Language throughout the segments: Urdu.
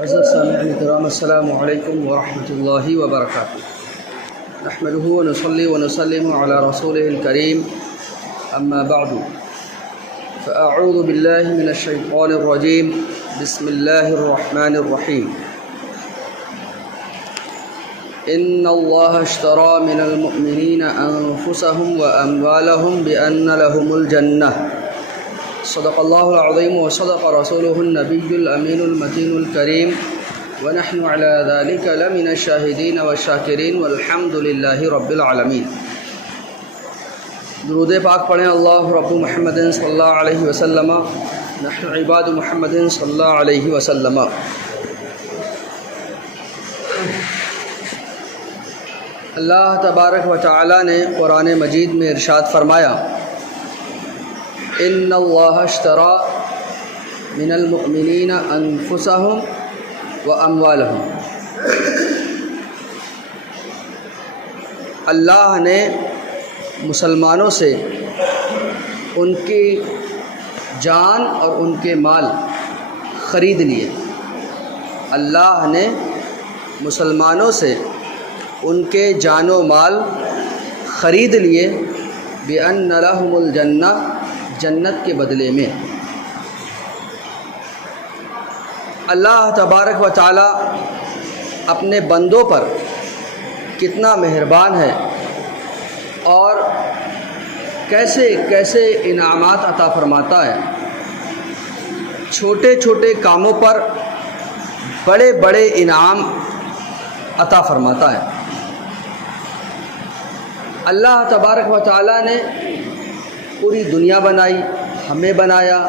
عزیز سامعین کرام، السلام علیکم ورحمۃ اللہ وبرکاتہ۔ نحمده ونصلي ونسلم على رسوله الكريم، اما بعد فاعوذ باللہ من الشیطان الرجیم، بسم اللہ الرحمن الرحیم۔ ان اللہ اشترى من المؤمنین انفسهم واموالهم بان لهم الجنہ، صدق اللہ العظیم وصدق رسوله النبی الامین المتین الکریم، ونحن على ذلك لمن الشاہدین والشاکرین والحمد للہ رب العالمین۔ درود پاک پڑھیں اللہ رب محمد صلی اللہ علیہ وسلم، نحن عباد محمد صلی اللہ علیہ وسلم۔ اللہ تبارک و تعالی نے قرآن مجید میں ارشاد فرمایا، ان اللہ اشترى من المؤمنین انفسهم واموالهم، اللہ نے مسلمانوں سے ان کی جان اور ان کے مال خرید لیے۔ اللہ نے مسلمانوں سے ان کے جان و مال خرید لیے، بِأَنَّ لَهُمُ الْجَنَّةَ، جنت کے بدلے میں۔ اللہ تبارک و تعالی اپنے بندوں پر کتنا مہربان ہے اور کیسے کیسے انعامات عطا فرماتا ہے۔ چھوٹے چھوٹے کاموں پر بڑے بڑے انعام عطا فرماتا ہے۔ اللہ تبارک و تعالی نے پوری دنیا بنائی، ہمیں بنایا،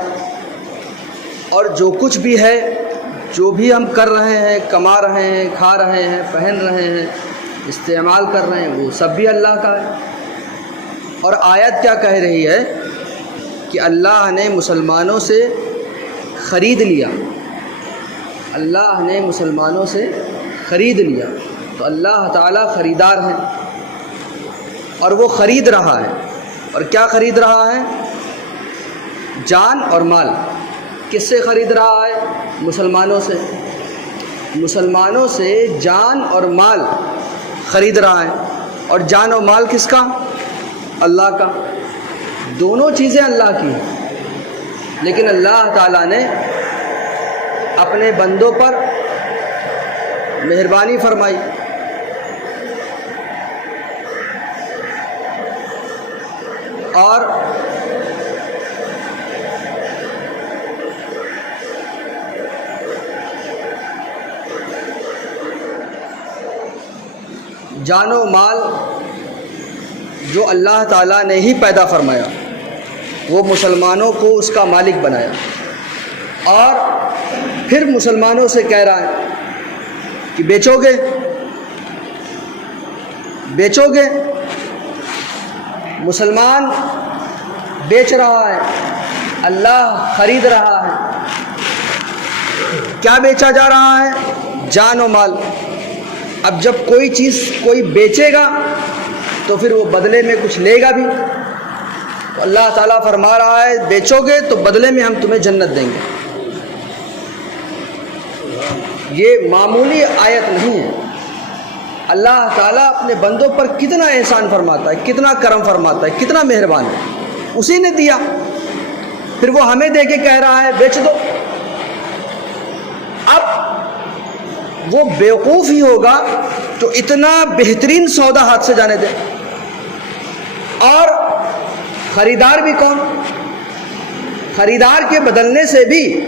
اور جو کچھ بھی ہے، جو بھی ہم کر رہے ہیں، کما رہے ہیں، کھا رہے ہیں، پہن رہے ہیں، استعمال کر رہے ہیں، وہ سب بھی اللہ کا ہے۔ اور آیت کیا کہہ رہی ہے کہ اللہ نے مسلمانوں سے خرید لیا، اللہ نے مسلمانوں سے خرید لیا۔ تو اللہ تعالیٰ خریدار ہے اور وہ خرید رہا ہے۔ اور کیا خرید رہا ہے؟ جان اور مال۔ کس سے خرید رہا ہے؟ مسلمانوں سے۔ مسلمانوں سے جان اور مال خرید رہا ہے۔ اور جان و مال کس کا؟ اللہ کا۔ دونوں چیزیں اللہ کی ہیں، لیکن اللہ تعالیٰ نے اپنے بندوں پر مہربانی فرمائی اور جان و مال جو اللہ تعالیٰ نے ہی پیدا فرمایا، وہ مسلمانوں کو اس کا مالک بنایا، اور پھر مسلمانوں سے کہہ رہا ہے کہ بیچو گے، بیچو گے۔ مسلمان بیچ رہا ہے، اللہ خرید رہا ہے۔ کیا بیچا جا رہا ہے؟ جان و مال۔ اب جب کوئی چیز کوئی بیچے گا تو پھر وہ بدلے میں کچھ لے گا بھی۔ تو اللہ تعالیٰ فرما رہا ہے بیچو گے تو بدلے میں ہم تمہیں جنت دیں گے۔ یہ معمولی آیت نہیں ہے۔ اللہ تعالیٰ اپنے بندوں پر کتنا احسان فرماتا ہے، کتنا کرم فرماتا ہے، کتنا مہربان ہے۔ اسی نے دیا، پھر وہ ہمیں دے کے کہہ رہا ہے بیچ دو۔ اب وہ بیوقوف ہی ہوگا تو اتنا بہترین سودا ہاتھ سے جانے دے۔ اور خریدار بھی کون؟ خریدار کے بدلنے سے بھی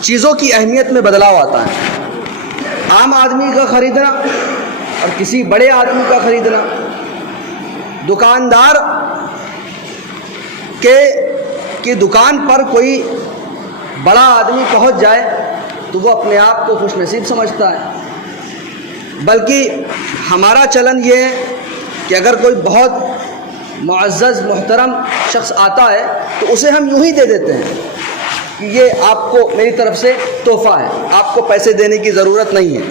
چیزوں کی اہمیت میں بدلاؤ آتا ہے۔ عام آدمی کا خریدنا اور کسی بڑے آدمی کا خریدنا، دکاندار کی دکان پر کوئی بڑا آدمی پہنچ جائے تو وہ اپنے آپ کو خوش نصیب سمجھتا ہے۔ بلکہ ہمارا چلن یہ ہے کہ اگر کوئی بہت معزز محترم شخص آتا ہے تو اسے ہم یوں ہی دے دیتے ہیں کہ یہ آپ کو میری طرف سے تحفہ ہے، آپ کو پیسے دینے کی ضرورت نہیں ہے۔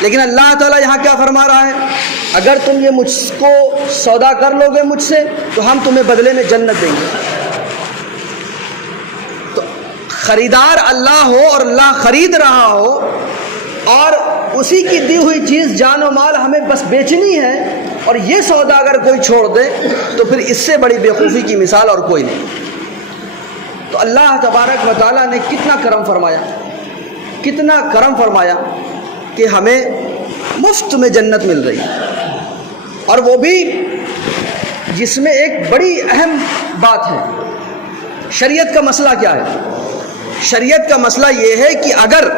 لیکن اللہ تعالیٰ یہاں کیا فرما رہا ہے؟ اگر تم یہ مجھ کو سودا کر لو گے مجھ سے تو ہم تمہیں بدلے میں جنت دیں گے۔ تو خریدار اللہ ہو اور اللہ خرید رہا ہو اور اسی کی دی ہوئی چیز جان و مال ہمیں بس بیچنی ہے اور یہ سودا اگر کوئی چھوڑ دے تو پھر اس سے بڑی بیوقوفی کی مثال اور کوئی نہیں۔ تو اللہ تبارک و تعالیٰ نے کتنا کرم فرمایا، کتنا کرم فرمایا کہ ہمیں مفت میں جنت مل رہی ہے، اور وہ بھی جس میں ایک بڑی اہم بات ہے۔ شریعت کا مسئلہ کیا ہے؟ شریعت کا مسئلہ یہ ہے کہ اگر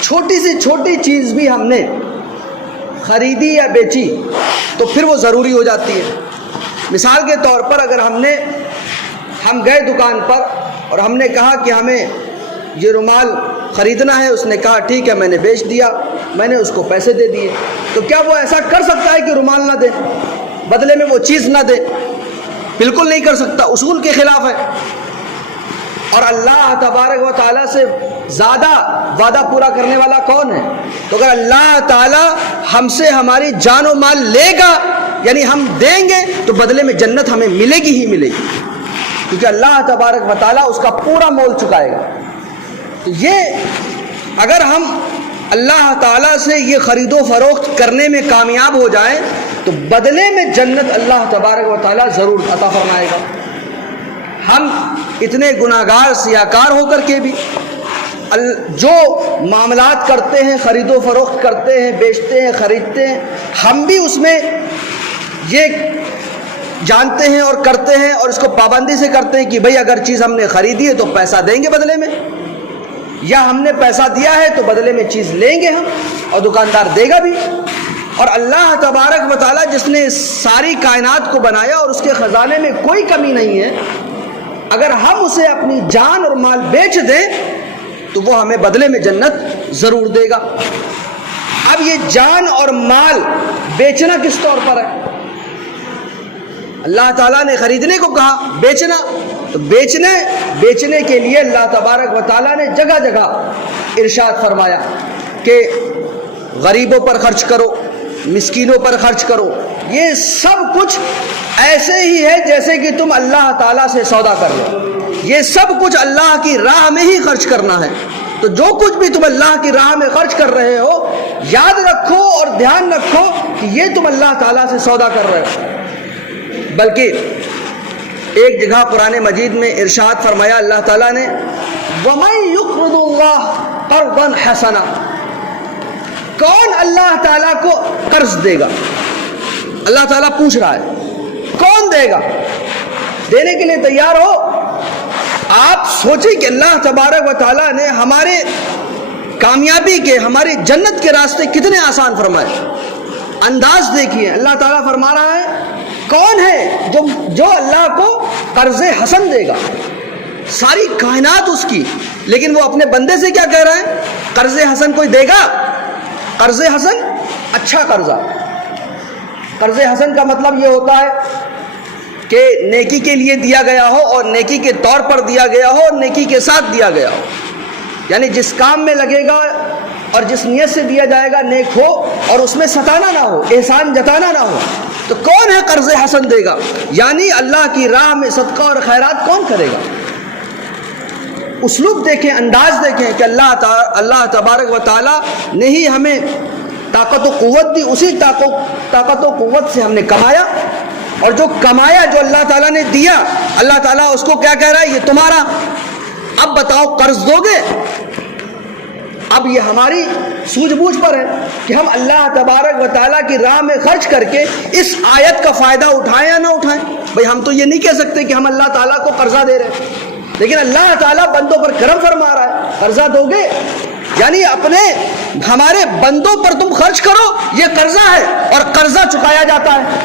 چھوٹی سے چھوٹی چیز بھی ہم نے خریدی یا بیچی تو پھر وہ ضروری ہو جاتی ہے۔ مثال کے طور پر اگر ہم گئے دکان پر اور ہم نے کہا کہ ہمیں یہ رومال خریدنا ہے، اس نے کہا ٹھیک ہے، میں نے بیچ دیا، میں نے اس کو پیسے دے دیے، تو کیا وہ ایسا کر سکتا ہے کہ رومال نہ دے، بدلے میں وہ چیز نہ دے؟ بالکل نہیں کر سکتا، اصول کے خلاف ہے۔ اور اللہ تبارک و تعالیٰ سے زیادہ وعدہ پورا کرنے والا کون ہے؟ تو اگر اللہ تعالیٰ ہم سے ہماری جان و مال لے گا، یعنی ہم دیں گے، تو بدلے میں جنت ہمیں ملے گی ہی ملے گی، کیونکہ اللہ تبارک و تعالیٰ اس کا پورا مول چکائے گا۔ تو یہ اگر ہم اللہ تعالیٰ سے یہ خرید و فروخت کرنے میں کامیاب ہو جائیں تو بدلے میں جنت اللہ تبارک و تعالیٰ ضرور عطا فرمائے گا۔ ہم اتنے گناہگار سیاکار ہو کر کے بھی جو معاملات کرتے ہیں، خرید و فروخت کرتے ہیں، بیچتے ہیں، خریدتے ہیں، ہم بھی اس میں یہ جانتے ہیں اور کرتے ہیں اور اس کو پابندی سے کرتے ہیں کہ بھئی اگر چیز ہم نے خریدی ہے تو پیسہ دیں گے بدلے میں، یا ہم نے پیسہ دیا ہے تو بدلے میں چیز لیں گے ہم، اور دکاندار دے گا بھی۔ اور اللہ تبارک و تعالیٰ جس نے ساری کائنات کو بنایا اور اس کے خزانے میں کوئی کمی نہیں ہے، اگر ہم اسے اپنی جان اور مال بیچ دیں تو وہ ہمیں بدلے میں جنت ضرور دے گا۔ اب یہ جان اور مال بیچنا کس طور پر ہے؟ اللہ تعالیٰ نے خریدنے کو کہا، بیچنا، تو بیچنے کے لیے اللہ تبارک و تعالیٰ نے جگہ جگہ ارشاد فرمایا کہ غریبوں پر خرچ کرو، مسکینوں پر خرچ کرو۔ یہ سب کچھ ایسے ہی ہے جیسے کہ تم اللہ تعالیٰ سے سودا کر لو، یہ سب کچھ اللہ کی راہ میں ہی خرچ کرنا ہے۔ تو جو کچھ بھی تم اللہ کی راہ میں خرچ کر رہے ہو، یاد رکھو اور دھیان رکھو کہ یہ تم اللہ تعالیٰ سے سودا کر رہے ہو۔ بلکہ ایک جگہ قرآن مجید میں ارشاد فرمایا اللہ تعالیٰ نے، وَمَن يُقْرِضُ اللَّهَ قَرْضًا حَسَنًا، کون اللہ تعالیٰ کو قرض دے گا؟ اللہ تعالیٰ پوچھ رہا ہے کون دے گا؟ دینے کے لیے تیار ہو؟ آپ سوچیں کہ اللہ تبارک و تعالیٰ نے ہمارے کامیابی کے، ہماری جنت کے راستے کتنے آسان فرمائے۔ انداز دیکھیے، اللہ تعالیٰ فرما رہا ہے کون ہے جو اللہ کو قرض حسن دے گا؟ ساری کائنات اس کی، لیکن وہ اپنے بندے سے کیا کہہ رہا ہے؟ قرض حسن کوئی دے گا؟ قرض حسن اچھا قرضہ۔ قرض حسن کا مطلب یہ ہوتا ہے کہ نیکی کے لیے دیا گیا ہو اور نیکی کے طور پر دیا گیا ہو اور نیکی کے ساتھ دیا گیا ہو، یعنی جس کام میں لگے گا اور جس نیت سے دیا جائے گا نیک ہو اور اس میں ستانا نہ ہو، احسان جتانا نہ ہو۔ تو کون ہے قرض حسن دے گا؟ یعنی اللہ کی راہ میں صدقہ اور خیرات کون کرے گا؟ اسلوب دیکھیں، انداز دیکھیں کہ اللہ تبارک و تعالیٰ نے ہی ہمیں طاقت و قوت دی، اسی طاقت و قوت سے ہم نے کمایا، اور جو کمایا، جو اللہ تعالیٰ نے دیا، اللہ تعالیٰ اس کو کیا کہہ رہا ہے؟ یہ تمہارا، اب بتاؤ قرض دو گے؟ اب یہ ہماری سوجھ بوجھ پر ہے کہ ہم اللہ تبارک و تعالیٰ کی راہ میں خرچ کر کے اس آیت کا فائدہ اٹھائیں یا نہ اٹھائیں۔ بھئی ہم تو یہ نہیں کہہ سکتے کہ ہم اللہ تعالیٰ کو قرضہ دے رہے ہیں، لیکن اللہ تعالیٰ بندوں پر کرم فرما رہا ہے، قرضہ دو گے؟ یعنی ہمارے بندوں پر تم خرچ کرو، یہ قرضہ ہے اور قرضہ چکایا جاتا ہے،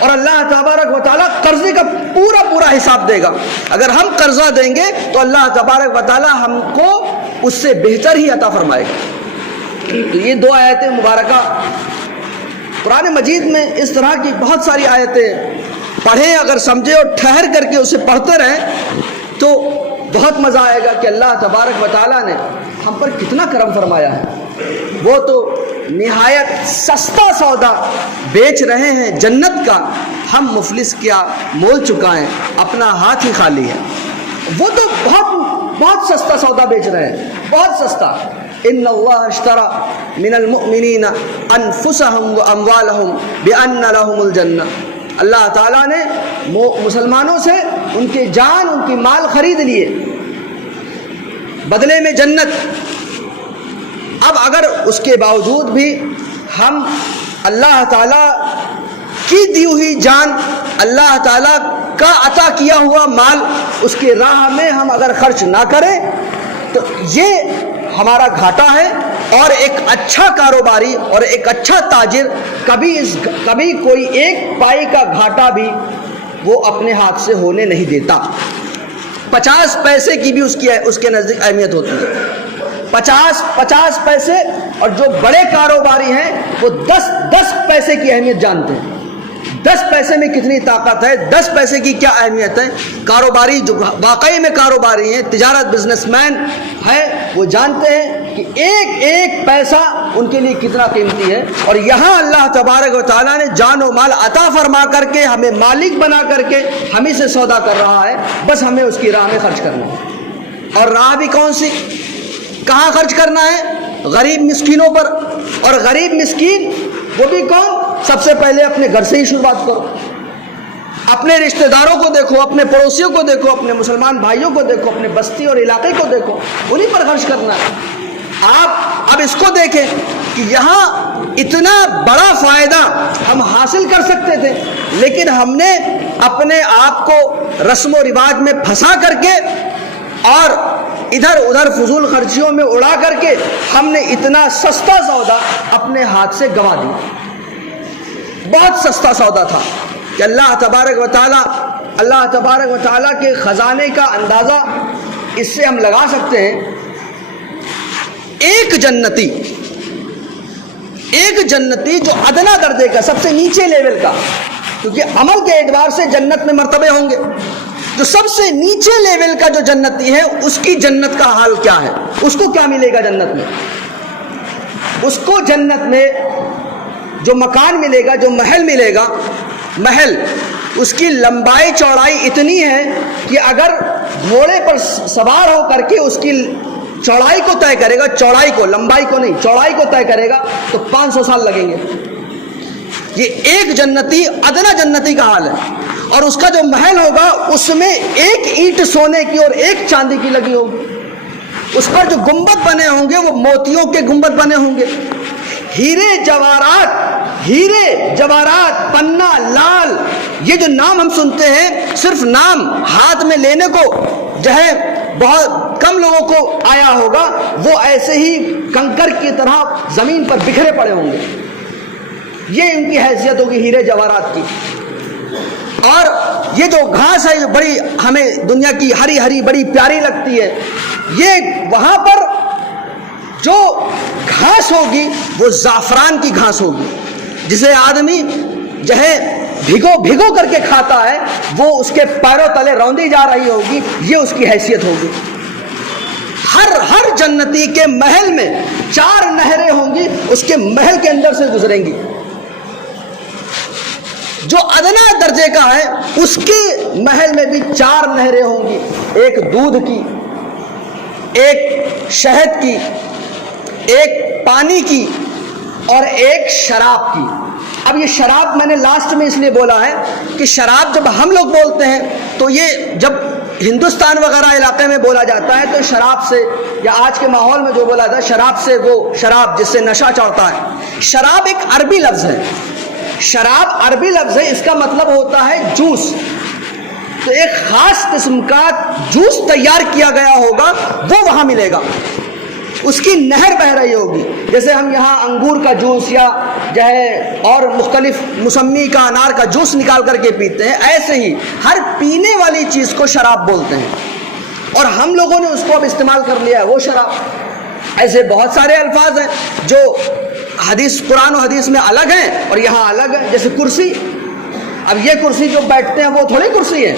اور اللہ تبارک و تعالیٰ قرضے کا پورا حساب دے گا۔ اگر ہم قرضہ دیں گے تو اللہ تبارک و تعالیٰ ہم کو اس سے بہتر ہی عطا فرمائے گا۔ تو یہ دو آیتیں مبارکہ قرآن مجید میں، اس طرح کی بہت ساری آیتیں پڑھیں، اگر سمجھے اور ٹھہر کر کے اسے پڑھتے رہیں تو بہت مزہ آئے گا کہ اللہ تبارک و تعالیٰ نے ہم پر کتنا کرم فرمایا ہے۔ وہ تو نہایت سستا سودا بیچ رہے ہیں جنت کا، ہم مفلس کیا مول چکائیں، اپنا ہاتھ ہی خالی ہے۔ وہ تو بہت سستا سودا بیچ رہے ہیں، بہت سستا. ان اللہ اشترى من المؤمنین انفسهم واموالهم بان لهم الجنہ. اللہ تعالیٰ نے مسلمانوں سے ان کے جان، ان کی مال خرید لیے، بدلے میں جنت. اب اگر اس کے باوجود بھی ہم اللہ تعالیٰ کی دی ہوئی جان، اللہ تعالیٰ کا عطا کیا ہوا مال، اس کی راہ میں ہم اگر خرچ نہ کریں تو یہ ہمارا گھاٹا ہے. اور ایک اچھا کاروباری اور ایک اچھا تاجر کبھی کوئی ایک پائی کا گھاٹا بھی وہ اپنے ہاتھ سے ہونے نہیں دیتا. 50 پیسے کی بھی اس کے نزدیک اہمیت ہوتی ہے. 50 پیسے. اور جو بڑے کاروباری ہیں وہ 10 پیسے کی اہمیت جانتے ہیں. 10 پیسے میں کتنی طاقت ہے، 10 پیسے کی کیا اہمیت ہے. کاروباری جو واقعی میں کاروباری ہیں، تجارت بزنس مین ہے، وہ جانتے ہیں کہ ایک پیسہ ان کے لیے کتنا قیمتی ہے. اور یہاں اللہ تبارک و تعالیٰ نے جان و مال عطا فرما کر کے ہمیں مالک بنا کر کے ہمیں سے سودا کر رہا ہے. بس ہمیں اس کی راہ میں خرچ کرنا ہے. اور راہ بھی کون سی، کہاں خرچ کرنا ہے؟ غریب مسکینوں پر. اور غریب مسکین وہ بھی کون؟ سب سے پہلے اپنے گھر سے ہی شروعات کرو. اپنے رشتہ داروں کو دیکھو، اپنے پڑوسیوں کو دیکھو، اپنے مسلمان بھائیوں کو دیکھو، اپنے بستی اور علاقے کو دیکھو، انہی پر خرچ کرنا ہے. آپ اب اس کو دیکھیں کہ یہاں اتنا بڑا فائدہ ہم حاصل کر سکتے تھے، لیکن ہم نے اپنے آپ کو رسم و رواج میں پھنسا کر کے اور ادھر ادھر فضول خرچیوں میں اڑا کر کے ہم نے اتنا سستا سودا اپنے ہاتھ سے گنوا دیا. بہت سستا سودا تھا کہ اللہ تبارک و تعالیٰ کے خزانے کا اندازہ اس سے ہم لگا سکتے ہیں. ایک جنتی جو ادنا درجے کا، سب سے نیچے لیول کا، کیونکہ عمل کے اعتبار سے جنت میں مرتبے ہوں گے، جو سب سے نیچے لیول کا جو جنتی ہے اس کی جنت کا حال کیا ہے؟ اس کو کیا ملے گا جنت میں؟ اس کو جنت میں جو مکان ملے گا، جو محل ملے گا، محل اس کی لمبائی چوڑائی اتنی ہے کہ اگر گھوڑے پر سوار ہو کر کے اس کی چوڑائی کو طے کرے گا، چوڑائی کو، لمبائی کو نہیں، چوڑائی کو طے کرے گا تو 500 سال لگیں گے. یہ ایک جنتی، ادنا جنتی کا حال ہے. اور اس کا جو محل ہوگا اس میں ایک اینٹ سونے کی اور ایک چاندی کی لگی ہوگی. اس پر جو گنبد بنے ہوں گے وہ موتیوں کے گنبد بنے ہوں گے. ہیرے جواہرات پنا لال، یہ جو نام ہم سنتے ہیں صرف نام ہاتھ میں لینے کو جو ہے بہت کم لوگوں کو آیا ہوگا، وہ ایسے ہی کنکر کی طرح زمین پر بکھرے پڑے ہوں گے. یہ ان کی حیثیت ہوگی ہیرے جواہرات کی. اور یہ جو گھاس ہے، جو بڑی ہمیں دنیا کی ہری ہری بڑی پیاری لگتی ہے، یہ وہاں پر جو گھاس ہوگی وہ زعفران کی گھاس ہوگی، جسے آدمی جو ہے بھگو کر کے کھاتا ہے، وہ اس کے پیروں تلے روندی جا رہی ہوگی. یہ اس کی حیثیت ہوگی. ہر جنتی کے محل میں 4 نہریں ہوں گی، اس کے محل کے اندر سے گزریں گی. جو ادنا درجے کا ہے اس کے محل میں بھی 4 نہریں ہوں گی، ایک دودھ کی، ایک شہد کی، ایک پانی کی اور ایک شراب کی. اب یہ شراب میں نے لاسٹ میں اس لیے بولا ہے کہ شراب جب ہم لوگ بولتے ہیں تو یہ جب ہندوستان وغیرہ علاقے میں بولا جاتا ہے تو شراب سے، یا آج کے ماحول میں جو بولا جاتا ہے شراب سے، وہ شراب جس سے نشہ چڑھتا ہے. شراب ایک عربی لفظ ہے. شراب عربی لفظ ہے، اس کا مطلب ہوتا ہے جوس. تو ایک خاص قسم کا جوس تیار کیا گیا ہوگا، وہ وہاں ملے گا. اس کی نہر بہ رہی ہوگی. جیسے ہم یہاں انگور کا جوس یا جو ہے اور مختلف موسمی کا، انار کا جوس نکال کر کے پیتے ہیں، ایسے ہی ہر پینے والی چیز کو شراب بولتے ہیں. اور ہم لوگوں نے اس کو اب استعمال کر لیا ہے، وہ شراب. ایسے بہت سارے الفاظ ہیں جو قرآن و حدیث میں الگ ہیں اور یہاں الگ ہے. جیسے کرسی. اب یہ کرسی جو بیٹھتے ہیں وہ تھوڑی کرسی ہے،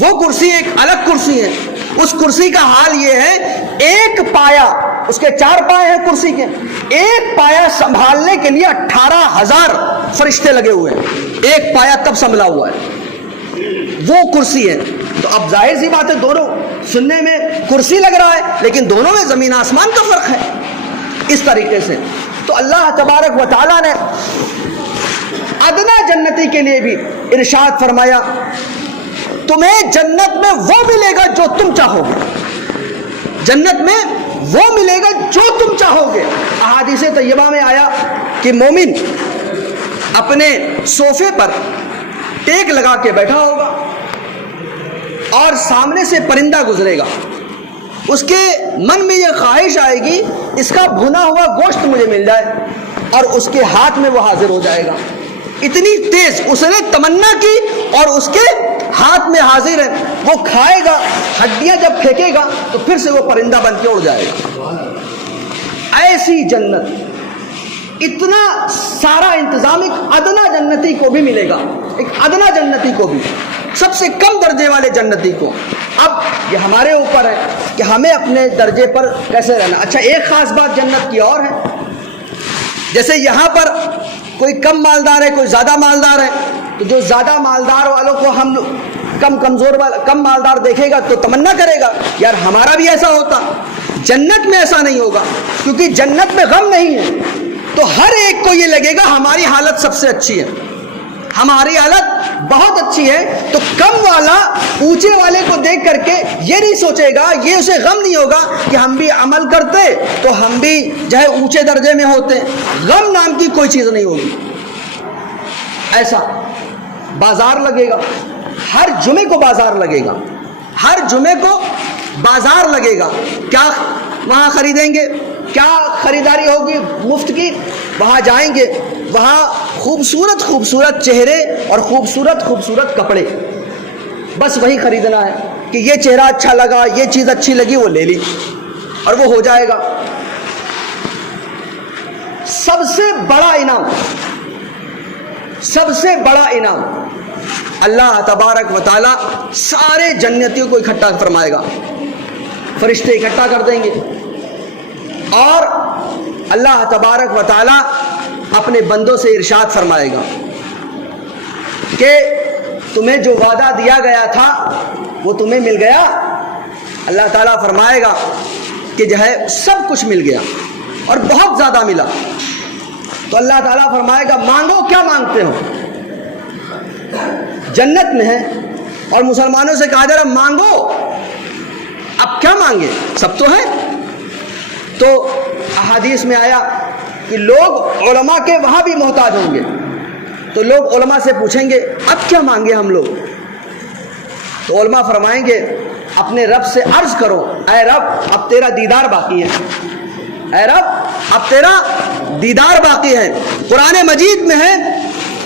وہ کرسی ایک الگ کرسی ہے. اس کرسی کا حال یہ ہے، ایک پایا، اس کے 4 پائے ہیں کرسی کے، ایک پایا سنبھالنے کے لیے 18,000 فرشتے لگے ہوئے ہیں. ایک پایا تب سنبھلا ہوا ہے. وہ کرسی ہے. تو اب ظاہر سی بات ہے دونوں سننے میں کرسی لگ رہا ہے لیکن دونوں میں زمین آسمان کا فرق ہے. اس طریقے سے تو اللہ تبارک و تعالیٰ نے ادنا جنتی کے لیے بھی ارشاد فرمایا تمہیں جنت میں وہ ملے گا جو تم چاہو گے. جنت میں وہ ملے گا جو تم چاہو گے. احادیث طیبہ میں آیا کہ مومن اپنے صوفے پر ٹیک لگا کے بیٹھا ہوگا اور سامنے سے پرندہ گزرے گا. اس کے من میں یہ خواہش آئے گی اس کا بھنا ہوا گوشت مجھے مل جائے اور اس کے ہاتھ میں وہ حاضر ہو جائے گا. اتنی تیز اس نے تمنا کی اور اس کے ہاتھ میں حاضر ہے. وہ کھائے گا, ہڈیاں جب پھینکے گا تو پھر سے وہ پرندہ بن کے اڑ جائے گا. ایسی جنت, اتنا سارا انتظام ایک ادنا جنتی کو بھی ملے گا. ایک ادنا جنتی کو بھی, سب سے کم درجے والے جنتی کو. اب یہ ہمارے اوپر ہے کہ ہمیں اپنے درجے پر کیسے رہنا. اچھا ایک خاص بات جنت کی اور ہے, جیسے یہاں پر کوئی کم مالدار ہے کوئی زیادہ مالدار ہے تو جو زیادہ مالدار والوں کو ہم کم مالدار دیکھے گا تو تمنا کرے گا یار ہمارا بھی ایسا ہوتا. جنت میں ایسا نہیں ہوگا کیونکہ جنت میں غم نہیں ہے. تو ہر ایک کو یہ لگے گا ہماری حالت سب سے اچھی ہے, ہماری حالت بہت اچھی ہے. تو کم والا اونچے والے کو دیکھ کر کے یہ نہیں سوچے گا, یہ اسے غم نہیں ہوگا کہ ہم بھی عمل کرتے تو ہم بھی جو ہے اونچے درجے میں ہوتے. غم نام کی کوئی چیز نہیں ہوگی. ایسا بازار لگے گا, ہر جمعے کو بازار لگے گا, ہر جمعے کو بازار لگے گا. کیا وہاں خریدیں گے, کیا خریداری ہوگی مفت کی, وہاں جائیں گے, وہاں خوبصورت خوبصورت چہرے اور خوبصورت خوبصورت کپڑے, بس وہی خریدنا ہے کہ یہ چہرہ اچھا لگا, یہ چیز اچھی لگی, وہ لے لی اور وہ ہو جائے گا. سب سے بڑا انعام, سب سے بڑا انعام اللہ تبارک و تعالی سارے جنتیوں کو اکٹھا فرمائے گا. فرشتے اکٹھا کر دیں گے اور اللہ تبارک و تعالی اپنے بندوں سے ارشاد فرمائے گا کہ تمہیں جو وعدہ دیا گیا تھا وہ تمہیں مل گیا. اللہ تعالیٰ فرمائے گا کہ جو ہے سب کچھ مل گیا اور بہت زیادہ ملا. تو اللہ تعالیٰ فرمائے گا مانگو, کیا مانگتے ہو. جنت میں ہے اور مسلمانوں سے کہا جا رہا مانگو, اب کیا مانگے, سب تو ہے. تو احادیث میں آیا کہ لوگ علماء کے وہاں بھی محتاج ہوں گے تو لوگ علماء سے پوچھیں گے اب کیا مانگے ہم لوگ. تو علماء فرمائیں گے اپنے رب سے عرض کرو اے رب اب تیرا دیدار باقی ہے, اے رب اب تیرا دیدار باقی ہے. قرآن مجید میں ہے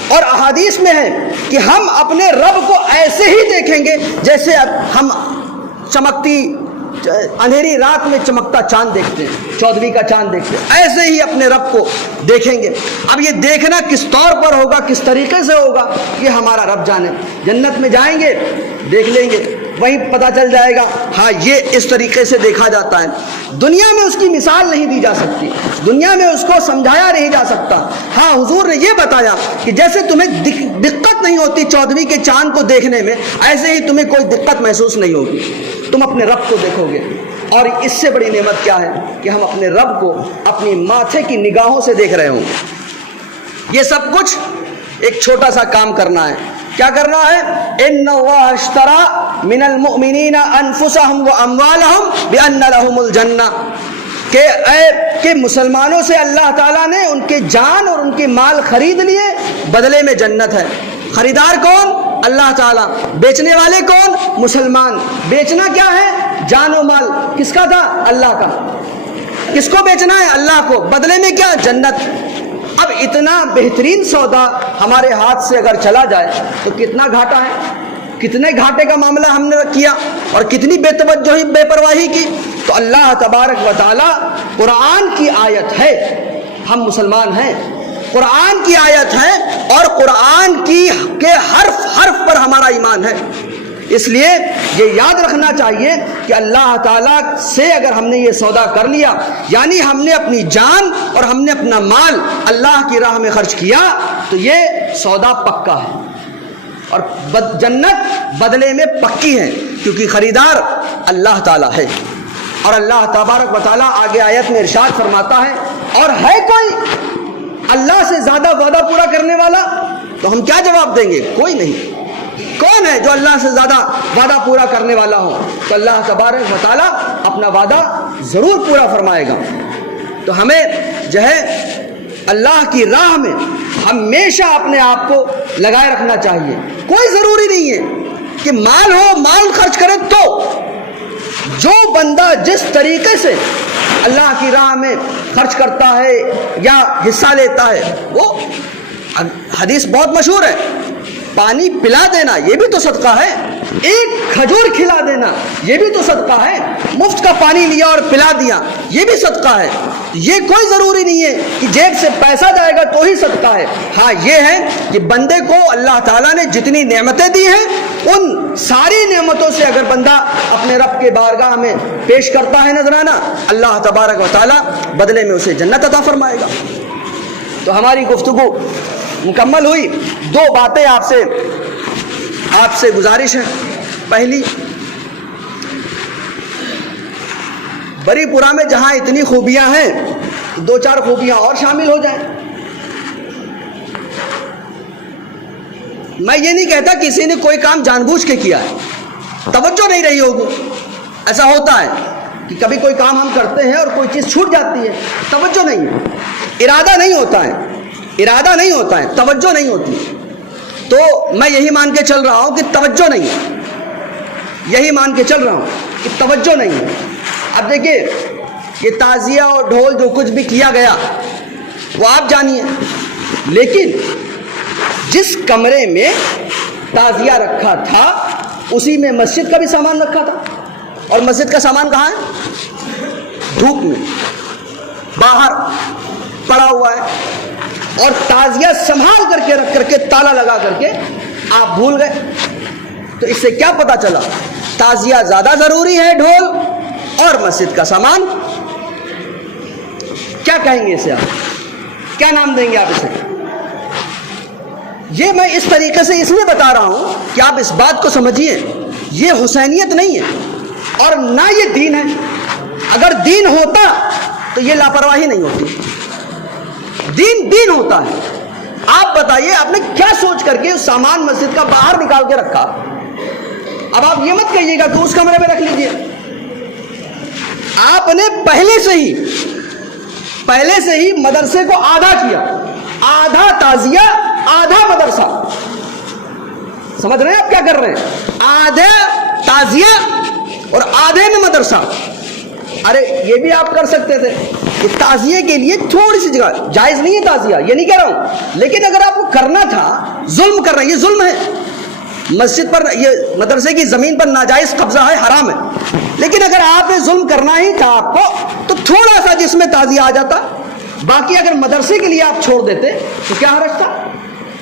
اور احادیث میں ہے کہ ہم اپنے رب کو ایسے ہی دیکھیں گے جیسے ہم چمکتی اندھیری رات میں چمکتا چاند دیکھتے ہیں, 14ویں کا چاند دیکھتے ہیں, ایسے ہی اپنے رب کو دیکھیں گے. اب یہ دیکھنا کس طور پر ہوگا, کس طریقے سے ہوگا, یہ ہمارا رب جانے. جنت میں جائیں گے دیکھ لیں گے, وہیں پتہ چل جائے گا ہاں یہ اس طریقے سے دیکھا جاتا ہے. دنیا میں اس کی مثال نہیں دی جا سکتی, دنیا میں اس کو سمجھایا نہیں جا سکتا. ہاں حضور نے یہ بتایا کہ جیسے تمہیں دقت نہیں ہوتی 14ویں کے چاند کو دیکھنے میں, ایسے ہی تمہیں کوئی دقت محسوس نہیں ہوگی. تم اپنے رب کو دیکھو گے. اور اس سے بڑی نعمت کیا ہے کہ ہم اپنے رب کو اپنی ماتھے کی نگاہوں سے دیکھ رہے ہوں. یہ سب کچھ ایک چھوٹا سا کام کرنا ہے. کیا کرنا ہے, ان اللہ اشترى من المؤمنین انفسهم واموالهم بان لهم الجنہ, کہ مسلمانوں سے اللہ تعالیٰ نے ان کے جان اور ان کے مال خرید لیے, بدلے میں جنت ہے. خریدار کون, اللہ تعالیٰ. بیچنے والے کون, مسلمان. بیچنا کیا ہے, جان و مال. کس کا تھا, اللہ کا. کس کو بیچنا ہے, اللہ کو. بدلے میں کیا, جنت. اب اتنا بہترین سودا ہمارے ہاتھ سے اگر چلا جائے تو کتنا گھاٹا ہے, کتنے گھاٹے کا معاملہ ہم نے کیا اور کتنی بے توجہی بے پرواہی کی. تو اللہ تبارک و تعالی قرآن کی آیت ہے, ہم مسلمان ہیں, قرآن کی آیت ہے اور قرآن کی کے حرف حرف پر ہمارا ایمان ہے. اس لیے یہ یاد رکھنا چاہیے کہ اللہ تعالیٰ سے اگر ہم نے یہ سودا کر لیا, یعنی ہم نے اپنی جان اور ہم نے اپنا مال اللہ کی راہ میں خرچ کیا, تو یہ سودا پکا ہے. اور جنت بدلے میں پکی ہے، کیونکہ خریدار اللہ تعالیٰ ہے۔ اور اللہ تبارک و تعالیٰ آگے آیت میں ارشاد فرماتا ہے، اور ہے کوئی اللہ سے زیادہ وعدہ پورا کرنے والا؟ تو ہم کیا جواب دیں گے؟ کوئی نہیں۔ کون ہے جو اللہ سے زیادہ وعدہ پورا کرنے والا ہو؟ تو اللہ تبارک و تعالیٰ اپنا وعدہ ضرور پورا فرمائے گا۔ تو ہمیں جو ہے اللہ کی راہ میں ہمیشہ اپنے آپ کو لگائے رکھنا چاہیے۔ کوئی ضروری نہیں ہے کہ مال ہو، مال خرچ کرے، تو جو بندہ جس طریقے سے اللہ کی راہ میں خرچ کرتا ہے یا حصہ لیتا ہے، وہ حدیث بہت مشہور ہے، پانی پلا دینا یہ بھی تو صدقہ ہے، ایک کھجور کھلا دینا یہ بھی تو صدقہ ہے، مفت کا پانی لیا اور پلا دیا یہ بھی صدقہ ہے۔ یہ کوئی ضروری نہیں ہے کہ جیب سے پیسہ جائے گا تو ہی صدقہ ہے۔ ہاں یہ ہے کہ بندے کو اللہ تعالیٰ نے جتنی نعمتیں دی ہیں ان ساری نعمتوں سے اگر بندہ اپنے رب کے بارگاہ میں پیش کرتا ہے نذرانہ، اللہ تبارک و تعالیٰ بدلے میں اسے جنت عطا فرمائے گا۔ تو ہماری گفتگو مکمل ہوئی۔ دو باتیں آپ سے گزارش ہے۔ پہلی، بری پورہ میں جہاں اتنی خوبیاں ہیں، دو چار خوبیاں اور شامل ہو جائیں۔ میں یہ نہیں کہتا کسی نے کوئی کام جان بوجھ کے کیا ہے، توجہ نہیں رہی ہوگی، ایسا ہوتا ہے کہ کبھی کوئی کام ہم کرتے ہیں اور کوئی چیز چھوٹ جاتی ہے، توجہ نہیں ہے، ارادہ نہیں ہوتا ہے، توجہ نہیں ہوتی۔ تو میں یہی مان کے چل رہا ہوں کہ توجہ نہیں ہے، یہی مان کے چل رہا ہوں کہ توجہ نہیں ہے۔ اب دیکھیے، یہ تعزیہ اور ڈھول جو کچھ بھی کیا گیا وہ آپ جانیے، لیکن جس کمرے میں تعزیہ رکھا تھا اسی میں مسجد کا بھی سامان رکھا تھا، اور مسجد کا سامان کہاں ہے؟ دھوپ میں باہر پڑا ہوا ہے، اور تعزیہ سنبھال کر کے رکھ کر کے تالا لگا کر کے آپ بھول گئے۔ تو اس سے کیا پتا چلا؟ تعزیہ زیادہ ضروری ہے ڈھول اور مسجد کا سامان۔ کیا کہیں گے اسے آپ؟ کیا نام دیں گے آپ اسے؟ یہ میں اس طریقے سے اس لیے بتا رہا ہوں کہ آپ اس بات کو سمجھیے، یہ حسینیت نہیں ہے اور نہ یہ دین ہے۔ اگر دین ہوتا تو یہ لاپرواہی نہیں ہوتی، دین ہوتا ہے۔ آپ بتائیے، آپ نے کیا سوچ کر کے اس سامان مسجد کا باہر نکال کے رکھا؟ اب آپ یہ مت کہیے گا کہ اس کمرے میں رکھ لیجئے۔ آپ نے پہلے سے ہی مدرسے کو آدھا کیا، آدھا تعزیہ آدھا مدرسہ۔ سمجھ رہے ہیں آپ کیا کر رہے ہیں؟ آدھا تعزیہ اور آدھے میں مدرسہ۔ ارے یہ بھی آپ کر سکتے تھے کہ تعزیے کے لیے تھوڑی سی جگہ، جائز نہیں ہے تعزیہ، یہ نہیں کہہ رہا ہوں، لیکن اگر آپ کو کرنا تھا، ظلم کر رہے ہیں، یہ ظلم ہے۔ مسجد پر، یہ مدرسے کی زمین پر ناجائز قبضہ ہے، حرام ہے، لیکن اگر آپ نے ظلم کرنا ہی تھا آپ کو تو تھوڑا سا جس میں تعزیہ آ جاتا، باقی اگر مدرسے کے لیے آپ چھوڑ دیتے تو کیا حرج تھا؟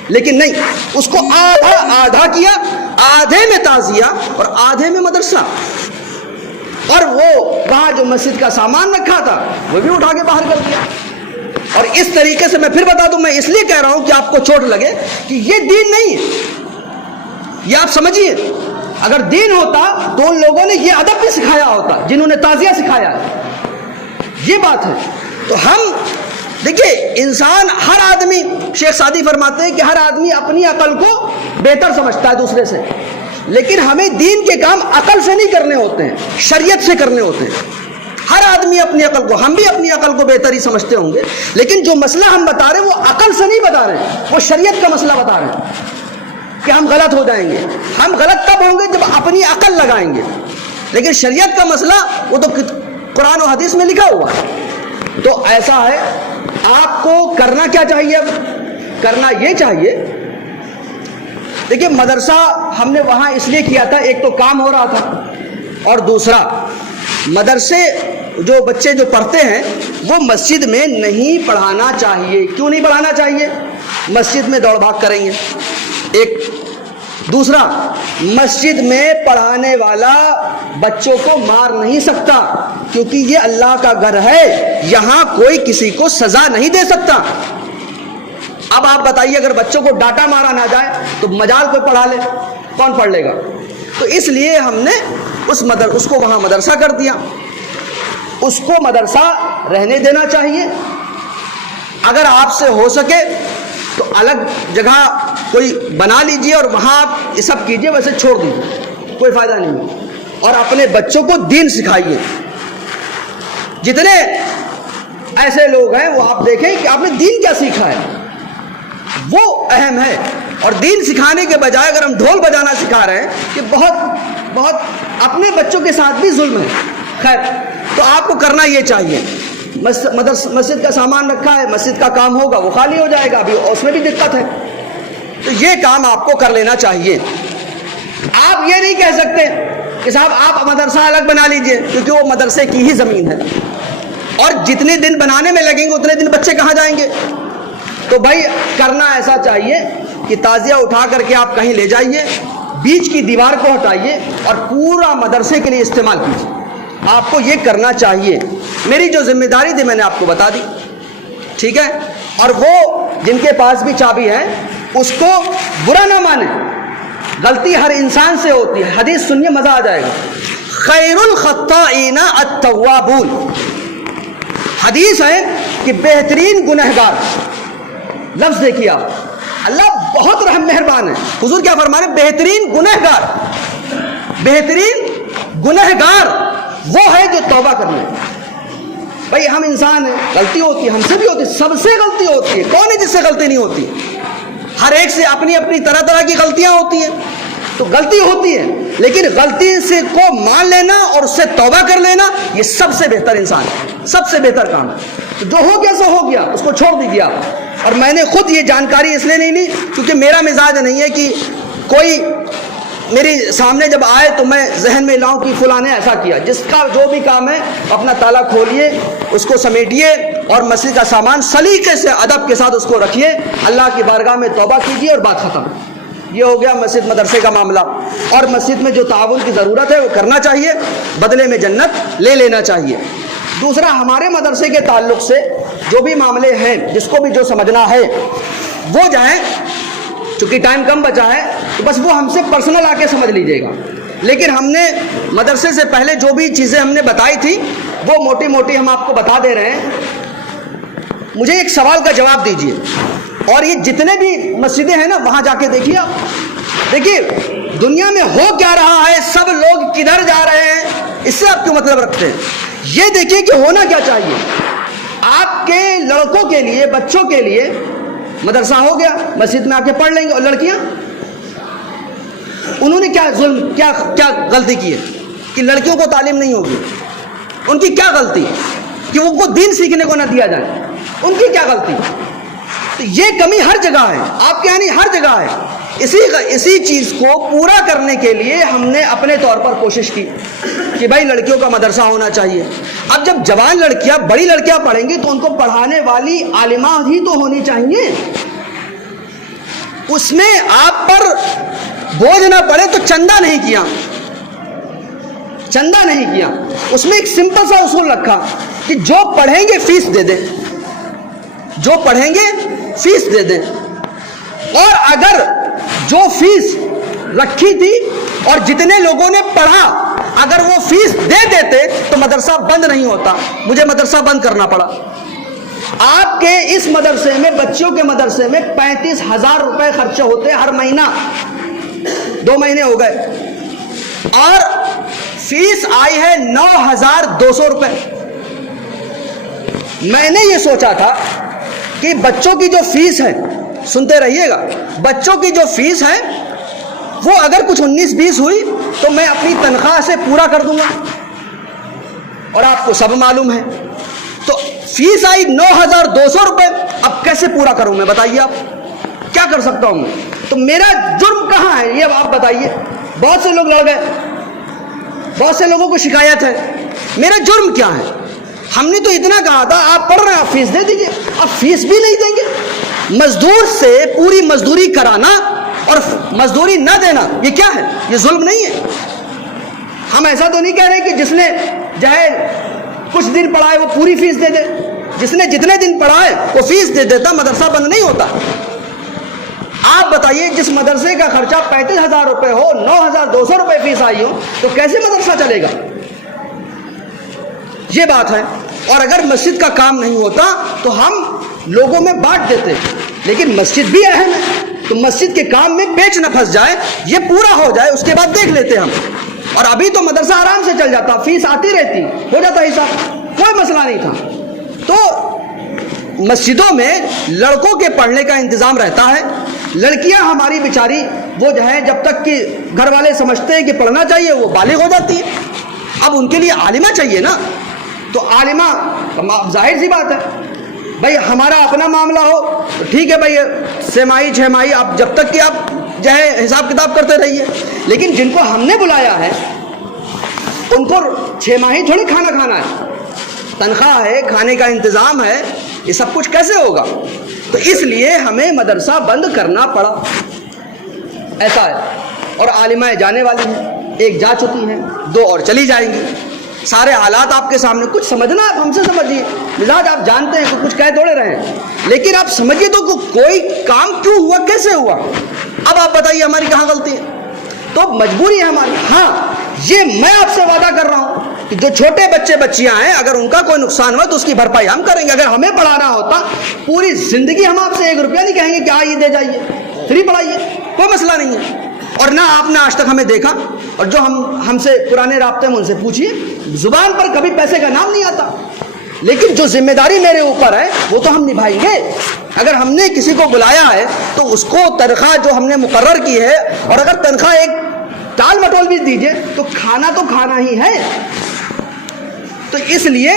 لیکن نہیں، اس کو آدھا کیا، آدھے میں تعزیہ اور آدھے میں مدرسہ۔ اور وہ وہاں جو مسجد کا سامان رکھا تھا وہ بھی اٹھا کے باہر کر دیا۔ اور اس طریقے سے میں پھر بتا دوں، میں اس لیے کہہ رہا ہوں کہ آپ کو چوٹ لگے کہ یہ دین نہیں ہے، یہ آپ سمجھیے۔ اگر دین ہوتا تو ان لوگوں نے یہ ادب بھی سکھایا ہوتا جنہوں نے تعزیہ سکھایا ہے، یہ بات ہے۔ تو ہم دیکھیے، انسان، ہر آدمی، شیخ سعدی فرماتے ہیں کہ ہر آدمی اپنی عقل کو بہتر سمجھتا ہے دوسرے سے، لیکن ہمیں دین کے کام عقل سے نہیں کرنے ہوتے ہیں، شریعت سے کرنے ہوتے ہیں۔ ہر آدمی اپنی عقل کو، ہم بھی اپنی عقل کو بہتر ہی سمجھتے ہوں گے، لیکن جو مسئلہ ہم بتا رہے ہیں وہ عقل سے نہیں بتا رہے ہیں، وہ شریعت کا مسئلہ بتا رہے ہیں کہ ہم غلط ہو جائیں گے۔ ہم غلط تب ہوں گے جب اپنی عقل لگائیں گے، لیکن شریعت کا مسئلہ وہ تو قرآن و حدیث میں لکھا ہوا ہے۔ تو ایسا ہے، آپ کو کرنا کیا چاہیے؟ اب کرنا یہ چاہیے، دیکھیے مدرسہ ہم نے وہاں اس لیے کیا تھا، ایک تو کام ہو رہا تھا، اور دوسرا مدرسے جو بچے جو پڑھتے ہیں وہ مسجد میں نہیں پڑھانا چاہیے۔ کیوں نہیں پڑھانا چاہیے؟ مسجد میں دوڑ بھاگ کریں گے، ایک۔ دوسرا، مسجد میں پڑھانے والا بچوں کو مار نہیں سکتا، کیونکہ یہ اللہ کا گھر ہے، یہاں کوئی کسی کو سزا نہیں دے سکتا۔ اب آپ بتائیے اگر بچوں کو ڈانٹا مارا نہ جائے تو مجال کو پڑھا لے، کون پڑھ لے گا؟ تو اس لیے ہم نے اس کو وہاں مدرسہ کر دیا. اس کو مدرسہ رہنے دینا چاہیے. اگر آپ سے ہو سکے تو الگ جگہ کوئی بنا لیجئے اور وہاں آپ یہ سب کیجئے، ویسے چھوڑ دیجئے، کوئی فائدہ نہیں. اور اپنے بچوں کو دین سکھائیے. جتنے ایسے لوگ ہیں وہ آپ دیکھیں کہ آپ نے دین کیا سیکھا ہے، وہ اہم ہے. اور دین سکھانے کے بجائے اگر ہم ڈھول بجانا سکھا رہے ہیں کہ بہت اپنے بچوں کے ساتھ بھی ظلم ہے. خیر، تو آپ کو کرنا یہ چاہیے، مسجد کا سامان رکھا ہے، مسجد کا کام ہوگا وہ خالی ہو جائے گا، ابھی اس میں بھی دقت ہے، تو یہ کام آپ کو کر لینا چاہیے. آپ یہ نہیں کہہ سکتے کہ صاحب آپ مدرسہ الگ بنا لیجئے، کیونکہ وہ مدرسے کی ہی زمین ہے، اور جتنے دن بنانے میں لگیں گے اتنے دن بچے کہاں جائیں گے. تو بھائی کرنا ایسا چاہیے کہ تعزیہ اٹھا کر کے آپ کہیں لے جائیے، بیچ کی دیوار کو ہٹائیے اور پورا مدرسے کے لیے استعمال کیجیے. آپ کو یہ کرنا چاہیے. میری جو ذمہ داری تھی میں نے آپ کو بتا دی، ٹھیک ہے. اور وہ جن کے پاس بھی چابی ہے اس کو برا نہ مانے، غلطی ہر انسان سے ہوتی ہے. حدیث سنیے مزہ آ جائے گا. خیر الخطائین التوابون، حدیث ہے کہ بہترین گنہگار، لفظ دیکھیے آپ، اللہ بہت رحم مہربان ہے. حضور کیا فرما رہے ہیں؟ بہترین گنہگار، بہترین گنہگار وہ ہے جو توبہ کر لے. بھائی ہم انسان ہیں، غلطی ہوتی ہے، ہم سے بھی ہوتی ہے، سب سے غلطی ہوتی ہے. کون ہے جس سے غلطی نہیں ہوتی؟ ہر ایک سے اپنی اپنی طرح طرح کی غلطیاں ہوتی ہیں. تو غلطی ہوتی ہے، لیکن غلطی سے کو مان لینا اور اس سے توبہ کر لینا یہ سب سے بہتر انسان ہے، سب سے بہتر کام ہے. جو ہو گیا سو ہو گیا، اس کو چھوڑ دیجیے آپ. اور میں نے خود یہ جانکاری اس لیے نہیں لی کیونکہ میرا مزاج نہیں ہے کہ کوئی میری سامنے جب آئے تو میں ذہن میں لاؤں کہ فلاں نے ایسا کیا. جس کا جو بھی کام ہے اپنا تالا کھولیے، اس کو سمیٹیے اور مسجد کا سامان سلیقے سے ادب کے ساتھ اس کو رکھیے، اللہ کی بارگاہ میں توبہ کیجیے اور بات ختم. یہ ہو گیا مسجد مدرسے کا معاملہ. اور مسجد میں جو تعاون کی ضرورت ہے وہ کرنا چاہیے، بدلے میں جنت لے لینا چاہیے. دوسرا، ہمارے مدرسے کے تعلق سے جو بھی معاملے ہیں جس کو بھی جو سمجھنا ہے وہ جائیں، چونکہ ٹائم کم بچا ہے تو بس وہ ہم سے پرسنل آ کے سمجھ لیجئے گا. لیکن ہم نے مدرسے سے پہلے جو بھی چیزیں ہم نے بتائی تھی وہ موٹی موٹی ہم آپ کو بتا دے رہے ہیں. مجھے ایک سوال کا جواب دیجئے، اور یہ جتنے بھی مسجدیں ہیں نا وہاں جا کے دیکھیے آپ، دیکھیے دنیا میں ہو کیا رہا ہے، سب لوگ کدھر جا رہے ہیں، اس سے آپ کیوں مطلب رکھتے ہیں؟ یہ دیکھیے کہ ہونا کیا چاہیے. آپ کے لڑکوں کے لیے، بچوں کے لیے مدرسہ ہو گیا، مسجد میں آ کے پڑھ لیں گے. اور لڑکیاں، انہوں نے کیا ظلم، کیا غلطی کی ہے کہ لڑکیوں کو تعلیم نہیں ہوگی؟ ان کی کیا غلطی کہ ان کو دین سیکھنے کو نہ دیا جائے؟ ان کی کیا غلطی؟ تو یہ کمی ہر جگہ ہے، آپ کے یہاں نہیں، ہر جگہ ہے. اسی چیز کو پورا کرنے کے لیے ہم نے اپنے طور پر کوشش کی کہ بھائی لڑکیوں کا مدرسہ ہونا چاہیے. اب جب جوان لڑکیاں، بڑی لڑکیاں پڑھیں گی تو ان کو پڑھانے والی عالمہ ہی تو ہونی چاہیے. اس میں آپ پر بوجھ نہ پڑے تو چندہ نہیں کیا، چندہ نہیں کیا. اس میں ایک سمپل سا اصول رکھا کہ جو پڑھیں گے فیس دے دیں، جو پڑھیں گے فیس دے دیں. اور اگر جو فیس رکھی تھی اور جتنے لوگوں نے پڑھا اگر وہ فیس دے دیتے تو مدرسہ بند نہیں ہوتا. مجھے مدرسہ بند کرنا پڑا. آپ کے اس مدرسے میں، بچوں کے مدرسے میں 35,000 روپے خرچے ہوتے ہر مہینہ. 2 مہینے ہو گئے اور فیس آئی ہے 9,200 روپے. میں نے یہ سوچا تھا کہ بچوں کی جو فیس ہے، سنتے رہیے گا، بچوں کی جو فیس ہے وہ اگر کچھ 19-20 ہوئی تو میں اپنی تنخواہ سے پورا کر دوں گا. اور آپ کو سب معلوم ہے تو فیس آئی 9,200 روپے. اب کیسے پورا کروں میں؟ بتائیے آپ، کیا کر سکتا ہوں میں؟ تو میرا جرم کہاں ہے یہ آپ بتائیے. بہت سے لوگ لڑ گئے، بہت سے لوگوں کو شکایت ہے. میرا جرم کیا ہے؟ ہم نے تو اتنا کہا تھا آپ پڑھ رہے ہیں آپ فیس دے دیجئے. اب فیس بھی نہیں دیں گے. مزدور سے پوری مزدوری کرانا اور مزدوری نہ دینا یہ کیا ہے؟ یہ ظلم نہیں ہے؟ ہم ایسا تو نہیں کہہ رہے کہ جس نے چاہے کچھ دن پڑھائے وہ پوری فیس دے دے. جس نے جتنے دن پڑھا ہے وہ فیس دے دیتا، مدرسہ بند نہیں ہوتا۔ آپ بتائیے جس مدرسے کا خرچہ 35,000 روپے ہو، 9,200 روپے فیس آئی ہو، تو کیسے مدرسہ چلے گا؟ یہ بات ہے۔ اور اگر مسجد کا کام نہیں ہوتا تو ہم لوگوں میں بانٹ دیتے، لیکن مسجد بھی اہم ہے، تو مسجد کے کام میں پیچ نہ پھنس جائے، یہ پورا ہو جائے، اس کے بعد دیکھ لیتے ہم۔ اور ابھی تو مدرسہ آرام سے چل جاتا، فیس آتی رہتی، ہو جاتا حساب، کوئی مسئلہ نہیں تھا۔ تو مسجدوں میں لڑکوں کے پڑھنے کا انتظام رہتا ہے، لڑکیاں ہماری بیچاری وہ جو ہے جب تک کہ گھر والے سمجھتے ہیں کہ پڑھنا چاہیے وہ بالغ ہو جاتی ہے۔ اب ان کے لیے عالمہ چاہیے نا، تو عالمہ ظاہر سی بات ہے بھائی، ہمارا اپنا معاملہ ہو تو ٹھیک ہے بھائی، 6 ماہی 6 ماہی آپ جب تک کہ آپ جو ہے حساب کتاب کرتے رہیے، لیکن جن کو ہم نے بلایا ہے ان کو 6 ماہی تھوڑی کھانا ہے، تنخواہ ہے، کھانے کا انتظام ہے، یہ سب کچھ کیسے ہوگا؟ تو اس لیے ہمیں مدرسہ بند کرنا پڑا، ایسا ہے۔ اور عالمائیں جانے والی ہیں، ایک جا چکی ہیں، 2 اور چلی جائیں گی۔ سارے حالات آپ کے سامنے، کچھ سمجھنا آپ ہم سے سمجھیے، مزاج آپ جانتے ہیں، کچھ کہہ توڑے رہے ہیں، لیکن آپ سمجھیے تو کوئی کام کیوں ہوا، کیسے ہوا؟ اب آپ بتائیے ہماری کہاں غلطی ہے؟ تو مجبوری ہے ہماری۔ ہاں یہ میں آپ سے وعدہ کر رہا ہوں کہ جو چھوٹے بچے بچیاں ہیں اگر ان کا کوئی نقصان ہوا تو اس کی بھرپائی ہم کریں گے۔ اگر ہمیں پڑھانا ہوتا پوری زندگی ہم آپ سے 1 روپیہ نہیں کہیں گے کہ آئیے دے جائیے، فری پڑھائیے، کوئی مسئلہ نہیں ہے۔ اور نہ آپ نے آج تک ہمیں دیکھا، اور جو ہم سے پرانے رابطے میں ان سے پوچھیے، زبان پر کبھی پیسے کا نام نہیں آتا، لیکن جو ذمہ داری میرے اوپر ہے وہ تو ہم نبھائیں گے۔ اگر ہم نے کسی کو بلایا ہے تو اس کو تنخواہ جو ہم نے مقرر کی ہے، اور اگر تنخواہ ایک ٹال مٹول بھی دیجئے تو کھانا ہی ہے۔ تو اس لیے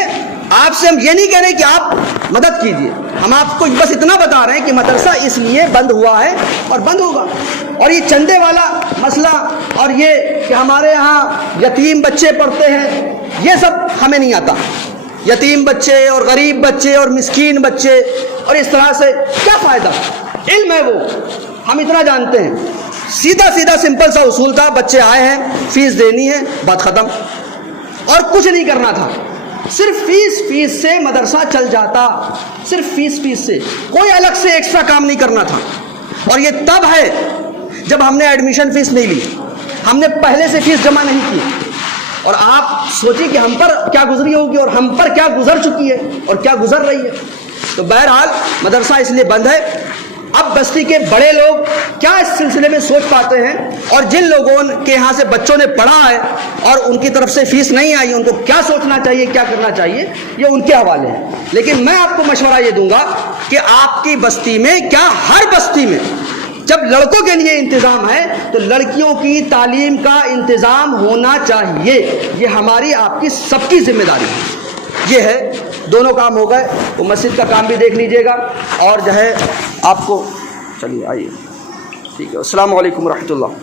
آپ سے ہم یہ نہیں کہہ رہے کہ آپ مدد کیجئے، ہم آپ کو بس اتنا بتا رہے ہیں کہ مدرسہ اس لیے بند ہوا ہے اور بند ہوگا۔ اور یہ چندے والا مسئلہ اور یہ کہ ہمارے ہاں یتیم بچے پڑھتے ہیں، یہ سب ہمیں نہیں آتا۔ یتیم بچے اور غریب بچے اور مسکین بچے اور اس طرح سے کیا فائدہ؟ علم ہے وہ، ہم اتنا جانتے ہیں، سیدھا سمپل سا اصول تھا، بچے آئے ہیں، فیس دینی ہے، بات ختم، اور کچھ نہیں کرنا تھا، صرف فیس سے مدرسہ چل جاتا، صرف فیس سے، کوئی الگ سے ایکسٹرا کام نہیں کرنا تھا۔ اور یہ تب ہے جب ہم نے ایڈمیشن فیس نہیں لی، ہم نے پہلے سے فیس جمع نہیں کی۔ اور آپ سوچیں کہ ہم پر کیا گزری ہوگی اور ہم پر کیا گزر چکی ہے اور کیا گزر رہی ہے۔ تو بہرحال مدرسہ اس لیے بند ہے۔ اب بستی کے بڑے لوگ کیا اس سلسلے میں سوچ پاتے ہیں، اور جن لوگوں کے یہاں سے بچوں نے پڑھا ہے اور ان کی طرف سے فیس نہیں آئی، ان کو کیا سوچنا چاہیے، کیا کرنا چاہیے، یہ ان کے حوالے ہے۔ لیکن میں آپ کو مشورہ یہ دوں گا کہ آپ کی بستی میں، کیا ہر بستی میں، جب لڑکوں کے لیے انتظام ہے تو لڑکیوں کی تعلیم کا انتظام ہونا چاہیے۔ یہ ہماری آپ کی سب کی ذمہ داری ہے۔ یہ ہے، دونوں کام ہو گئے، وہ مسجد کا کام بھی دیکھ لیجئے گا، اور جو ہے آپ کو چلیے آئیے، ٹھیک ہے۔ السلام علیکم ورحمۃ اللہ۔